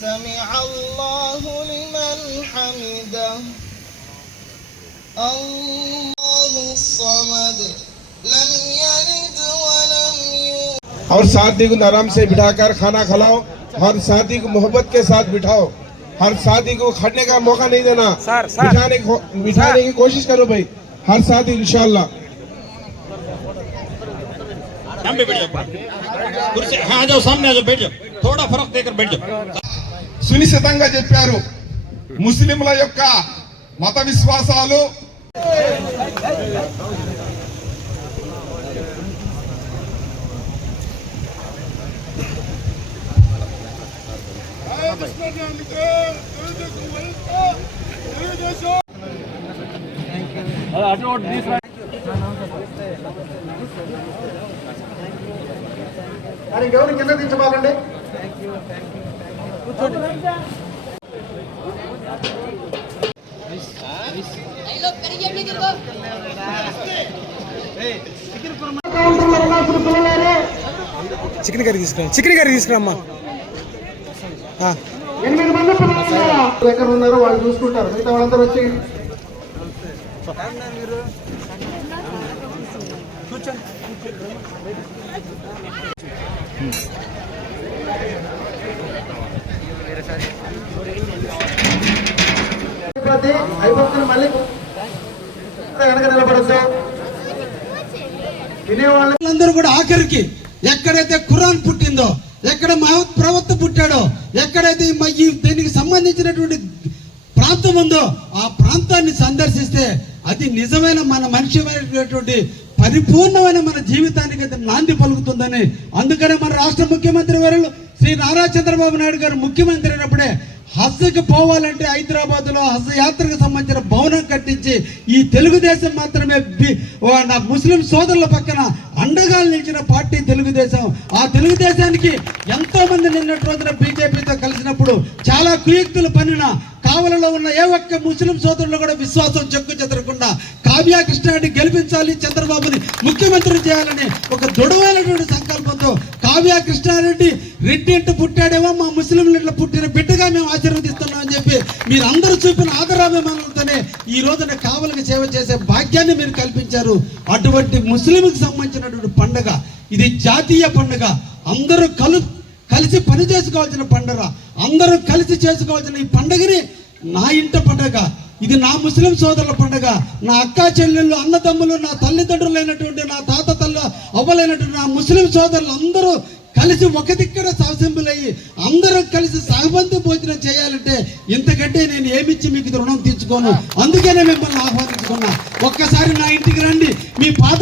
سمع الله لمن حمده الله الصمد لم يلد ولم يولد और साथी को आराम से बिठाकर खाना खिलाओ हर साथी को मोहब्बत के साथ बिठाओ हर साथी को खड़ने का मौका नहीं देना सर, सर। बिठाने को बिठाने की कोशिश करो भाई हर साथी इंशाल्लाह हम भी बैठ जाओ कुर्सी हाँ आ जाओ सामने आ जाओ बैठ जाओ थोड़ा फर्क देकर बैठ जाओ సునిశ్చితంగా చెప్పారు. ముస్లింల యొక్క మత విశ్వాసాలు. ఇంకెవరు కింద దించబాలండి? చికెన్ కర్రీ తీసుకురా చికెన్ కర్రీ తీసుకురమ్మా. ఎనిమిది మంది? ఎక్కడ ఉన్నారో వాళ్ళు చూసుకుంటారు మిగతా వాళ్ళందరూ వచ్చి అయిపోద్ది. అయిపోతుంది మళ్ళీ వెనక నిలబడద్దు వినేవాళ్ళు కూడా ఆఖరికి ఎక్కడైతే ఖురాన్ పుట్టిందో ఎక్కడ మహత్ ప్రవక్త పుట్టాడో ఎక్కడైతే ఈ దీనికి సంబంధించినటువంటి ప్రాంతం ఉందో ఆ ప్రాంతాన్ని సందర్శిస్తే అది నిజమైన మన మనిషిమైనటువంటి పరిపూర్ణమైన మన జీవితానికి అది నాంది పలుకుతుందని అందుకనే మన రాష్ట్ర ముఖ్యమంత్రి వారు శ్రీ నారా చంద్రబాబు నాయుడు గారు ముఖ్యమంత్రి అయినప్పుడే హజ్కి పోవాలంటే హైదరాబాద్లో హజ్ యాత్రకు సంబంధించిన భవనం కట్టించి ఈ తెలుగుదేశం మాత్రమే నా ముస్లిం సోదరుల పక్కన అండగా నిలిచిన పార్టీ తెలుగుదేశం. ఆ తెలుగుదేశానికి ఎంతో మంది నిన్నటి రోజున బీజేపీతో కలిసినప్పుడు చాలా కుయుక్తులు పనిన కావలలో ఉన్న ఏ ఒక్క ముస్లిం సోదరులు కూడా విశ్వాసం చెక్కు చెదరకుండా కావ్య కృష్ణాన్ని గెలిపించాలి చంద్రబాబుని ముఖ్యమంత్రి చేయాలని ఒక దృఢమైనటువంటి సంకల్పంతో కావ్యా కృష్ణారెడ్డి రెడ్డి ఇంట పుట్టాడేమో మా ముస్లింలు. మీరందరూ చూపిన ఆదరాభిమానులతోనే ఈ రోజున కావలికి సేవ చేసే భాగ్యాన్ని మీరు కల్పించారు. అటువంటి ముస్లింకి సంబంధించినటువంటి పండుగ ఇది జాతీయ పండుగ. అందరూ కలు కలిసి పని చేసుకోవాల్సిన పండుగ. అందరూ కలిసి చేసుకోవాల్సిన ఈ పండుగని నా ఇంట పండుగ. ఇది నా ముస్లిం సోదరుల పండుగ. నా అక్క చెల్లెళ్ళు అన్నదమ్ములు నా తల్లిదండ్రులైనటువంటి నా తాత తల్లి అవ్వలైనటువంటి నా ముస్లిం సోదరులు అందరూ కలిసి ఒక దిక్కన అయ్యి అందరూ కలిసి సహబంధి భోజనం చేయాలంటే ఇంతకంటే నేను ఏమిచ్చి మీకు ఇది రుణం తీర్చుకోను? అందుకనే మిమ్మల్ని ఆహ్వానించుకున్నా. ఒక్కసారి నా ఇంటికి రండి. మీ పాత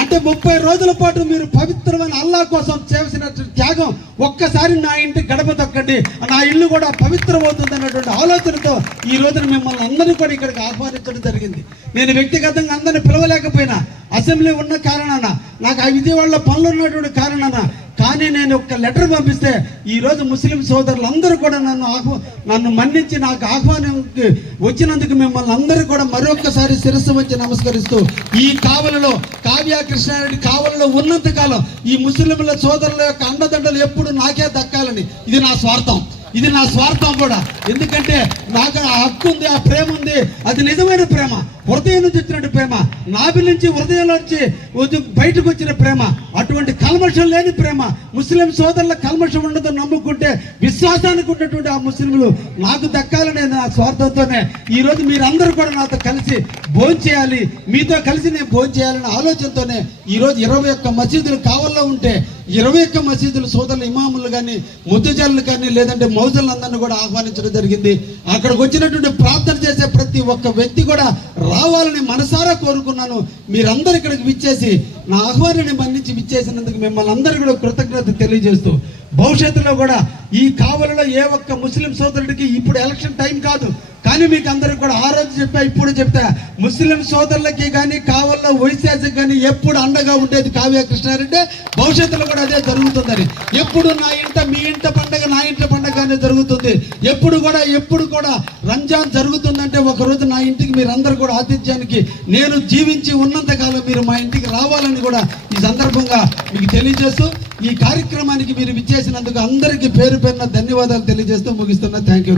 అంటే ముప్పై రోజుల పాటు మీరు పవిత్రమైన అల్లా కోసం చేసిన త్యాగం ఒక్కసారి నా ఇంటి గడప తొక్కండి. నా ఇల్లు కూడా పవిత్రమవుతుంది అన్నటువంటి ఆలోచనతో ఈ రోజున మిమ్మల్ని అందరినీ కూడా ఇక్కడికి ఆహ్వానించడం జరిగింది. నేను వ్యక్తిగతంగా అందరిని పిలవలేకపోయినా. అసెంబ్లీ ఉన్న కారణాన నాకు ఆ విజయవాడలో పనులు ఉన్నటువంటి కారణాన కానీ నేను ఒక లెటర్ పంపిస్తే ఈరోజు ముస్లిం సోదరులు అందరూ కూడా నన్ను ఆహ్వా నన్ను మన్నించి నాకు ఆహ్వానం వచ్చినందుకు మిమ్మల్ని అందరూ కూడా మరొకసారి శిరస్సు వచ్చి నమస్కరిస్తూ ఈ కావలలో కావ్య కృష్ణారెడ్డి కావలలో ఉన్నంత కాలం ఈ ముస్లింల సోదరుల యొక్క అండదండలు ఎప్పుడు నాకే దక్కాలని. ఇది నా స్వార్థం. ఇది నా స్వార్థం కూడా. ఎందుకంటే నాకు ఆ హక్కు ఉంది ఆ ప్రేమ ఉంది. అది నిజమైన ప్రేమ. హృదయం నుంచి వచ్చినట్టు ప్రేమ నాభి నుంచి హృదయం నుంచి వచ్చి- బయటకు వచ్చిన ప్రేమ అటువంటి కల్మషం లేని ప్రేమ ముస్లిం సోదరుల కల్మషం ఉండదు నమ్ముకుంటే విశ్వాసానికి ఉన్నటువంటి ఆ ముస్లింలు నాకు దక్కాలనే నా స్వార్థంతోనే ఈ రోజు మీరందరూ కూడా నాతో కలిసి భోజనం చేయాలి. మీతో కలిసి నేను భోజనం చేయాలనే ఆలోచనతోనే ఈ రోజు ఇరవై ఒక్క మసీదులు కావాల్లో ఉంటే ఇరవై ఒక్క మసీదులు సోదరుల ఇమాములు కానీ ముద్దుజల్లు కానీ లేదంటే మౌజులందరినీ కూడా ఆహ్వానించడం జరిగింది. అక్కడికి వచ్చినటువంటి ప్రార్థన చేసే ప్రతి ఒక్క వ్యక్తి కూడా రావాలని మనసారా కోరుకున్నాను. మీరందరూ ఇక్కడికి విచ్చేసి నా ఆహ్వానాన్ని మన్నించి విచ్చేసినందుకు మిమ్మల్ని అందరూ కూడా కృతజ్ఞత తెలియజేస్తూ భవిష్యత్తులో కూడా ఈ కావలలో ఏ ఒక్క ముస్లిం సోదరుడికి ఇప్పుడు ఎలక్షన్ టైం కాదు. కానీ మీకు అందరికి కూడా ఆ రోజు చెప్పా ఇప్పుడు చెప్తా. ముస్లిం సోదరులకి కానీ కావల్లో వైశాఖకి కానీ ఎప్పుడు అండగా ఉండేది కావ్య కృష్ణారెడ్డి. భవిష్యత్తులో కూడా అదే జరుగుతుందని. ఎప్పుడు నా ఇంట మీ ఇంట పండగ నా ఇంట పండగ జరుగుతుంది. ఎప్పుడు కూడా ఎప్పుడు కూడా రంజాన్ జరుగుతుందంటే ఒక రోజు నా ఇంటికి మీరందరూ కూడా ఆతిథ్యానికి నేను జీవించి ఉన్నంత కాలం మీరు మా ఇంటికి రావాలని కూడా ఈ సందర్భంగా మీకు తెలియజేస్తూ ఈ కార్యక్రమానికి మీరు విచ్చేసినందుకు అందరికీ పేరు పేరున ధన్యవాదాలు తెలియజేస్తూ ముగిస్తున్నా. Thank you